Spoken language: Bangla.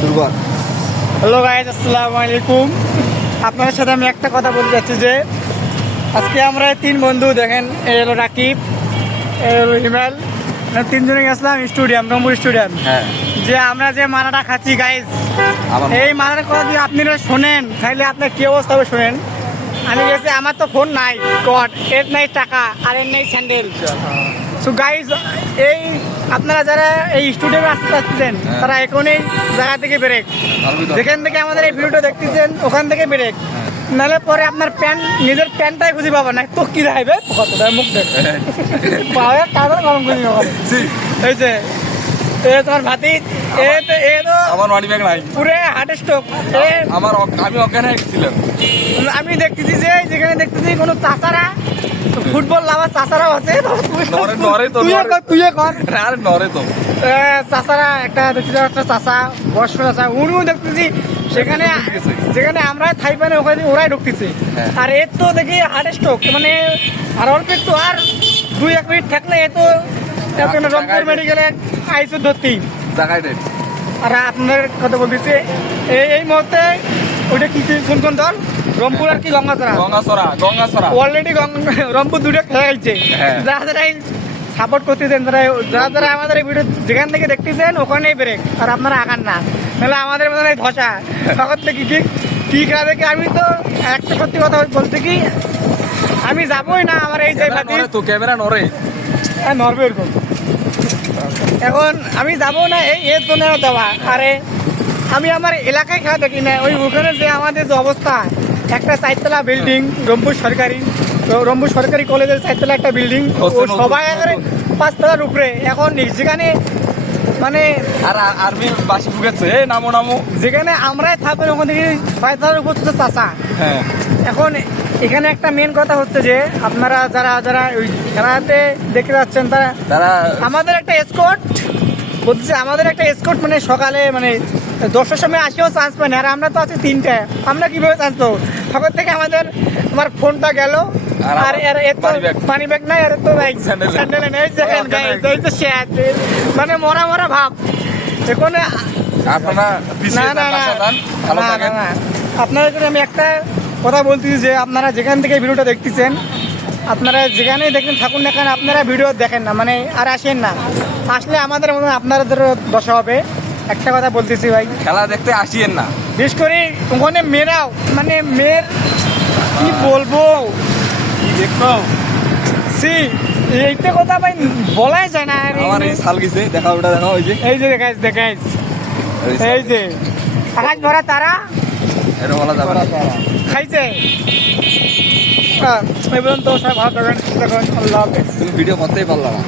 শুরু কর হ্যালো গাইজ আসসালামু আলাইকুম। আপনাদের সাথে আমি একটা কথা বলতে চাচ্ছি যে আজকে আমরা তিন বন্ধু দেখেন এ হলো রাকিব এ হলো হিমাল। আমরা তিনজনে গেছিলাম স্টুডিয়াম রংপুর স্টুডিয়াম। হ্যাঁ। যে আমরা যে মারাটা খাচ্ছি গাইজ এই মারার কথা যদি আপনারা শোনেন তাহলে আপনার কী অবস্থা হবে শোনেন? আমি গেছি আমার তো ফোন নাই। কট এর নাই টাকা আর এর নাই স্যান্ডেল সো গাইজ এই আপনারা যারা এই স্টুডিয়ামে আসতে আসতেছেন হ্যাঁ। তারা এখনই জায়গা থেকে ব্রেক যেখান থেকে আমাদের এই ভিডিওটা দেখতেছেন ওখান থেকে ব্রেক নাহলে পরে আপনার প্যান্ট নিজের প্যান্টটাই খুঁজে পাবেন না। তো কি রাখবে কতটা মুখ দেখ পাওয়ার কাগজ গরম খুঁজে পাবেন এই যে এ তোমার ভাতি এ তো এ তো আমার মানি ব্যাগ নাই। পুরে হার্ট স্ট্রোক এ আমার অজ্ঞ- আমি অজ্ঞান হয়ে গেছিলাম। আমি দেখতেছি যে যেখানে দেখতেছি কোনো চাচারা ফুটবল লাভার চাচারাও আছে। নরে- নরে তো, তুই কর তুই কর। আরে নরে তো। চাচারা একটা দেখছি একটা চাচা বয়স্ক চাচা উনিও দেখতেছি সেখানে। যেখানে আমরা থাই পানে ওখানে ওরাই ঢুকতেছে। হ্যাঁ। আর এর তো দেখি হার্ট স্ট্রোক মানে আর অল্প একটু আর দুই এক মিনিট থাকলে এ তো এত না রংপুর মেডিকেলে আইসো ধরতেই জায়গায় আর আপনার কথা বলতেছে এই এই মুহূর্তে ওইটা কি কি- কোন কোন দল? রংপুর আর কি গঙ্গাচড়া গঙ্গাছড়া গঙ্গাছড়া। অলরেডি রংপুর দুটো খেয়ে গেছে হ্যাঁ। যারা যারা সাপোর্ট করতেছেন তারা যারা যারা আমাদের এই ভিডিও যেখান থেকে দেখতেছেন ওখানেই ব্রেক আর আপনারা আগান না। নাহলে আমাদের মতন এই ধসা। তখন থেকে কি কি কাজ দেখে আমি তো একটা সত্যি কথা বলতে কি আমি যাবোই না আমার এই যে ক্যামেরা তো ক্যামেরা নরে হ্যাঁ এরকম এখন আমি যাব না এই এর জন্য যাওয়া আরে আমি আমার এলাকায় খেয়া দেখি না? ওই ওখানে যে আমাদের যে অবস্থা একটা চারতলা বিল্ডিং রম্বু সরকারি তো রংপুর সরকারি কলেজের চারতলা একটা বিল্ডিং সবাই একেবারে পাঁচতলার উপরে এখন যেখানে মানে আর আর- আর্মি বাসি ঢুকেছে। নামো নামো। যেখানে আমরাই থাকবেন ওখান থেকে ছয়তলার উপর তো চাচা। হ্যাঁ। এখন এখানে একটা মেন কথা হচ্ছে যে আপনারা যারা যারা ওই খেলাতে দেখতে যাচ্ছেন তারা তারা আমাদের একটা এসকোট বলছে আমাদের একটা এসকোট মানে সকালে মানে দশটার সময় আসেও চান্স পাই না। আর আমরা তো আছি তিনটে আমরা কীভাবে চান্স পাবো? সকাল থেকে আমাদের আমার ফোনটা গেল। আর এর। Money bag. নাই আর তো বাইক স্যান্ডেল নেই দেখেন ওখানে এই তো শেয়ার মানে মরা মরা ভাব। এখন আপনারা না না না। আপনাদের আমি একটা কথা বলতেছি যে আপনারা যেখান থেকে ভিডিওটা দেখতেছেন আপনারা যেখানেই দেখেন থাকুন না কেন আপনারা ভিডিও দেখেন না মানে আর আসেন না। আসলে আমাদের মনে হয় আপনাদেরও দশা হবে। একটা কথা বলতেছি ভাই। খেলা দেখতে আসিয়েন না। বিশেষ করে ওখানে মেয়েরাও মানে মেয়ের কি বলব? কি দেখছ? সি এইটা কথা ভাই বলাই যায় না আর আমার এই শাল গেছে দেখা ওটা দেখা ওই যে এই যে দেখাইছ দেখাইছ এই যে আকাশ ভরা তারা এটা বলা যাবে না। খাইছে। হ্যাঁ এই পর্যন্ত সবাই ভালো থাকবেন সুস্থ থাকবেন আল্লাহ হাফেজ। তুমি ভিডিও করতেই পারলাম না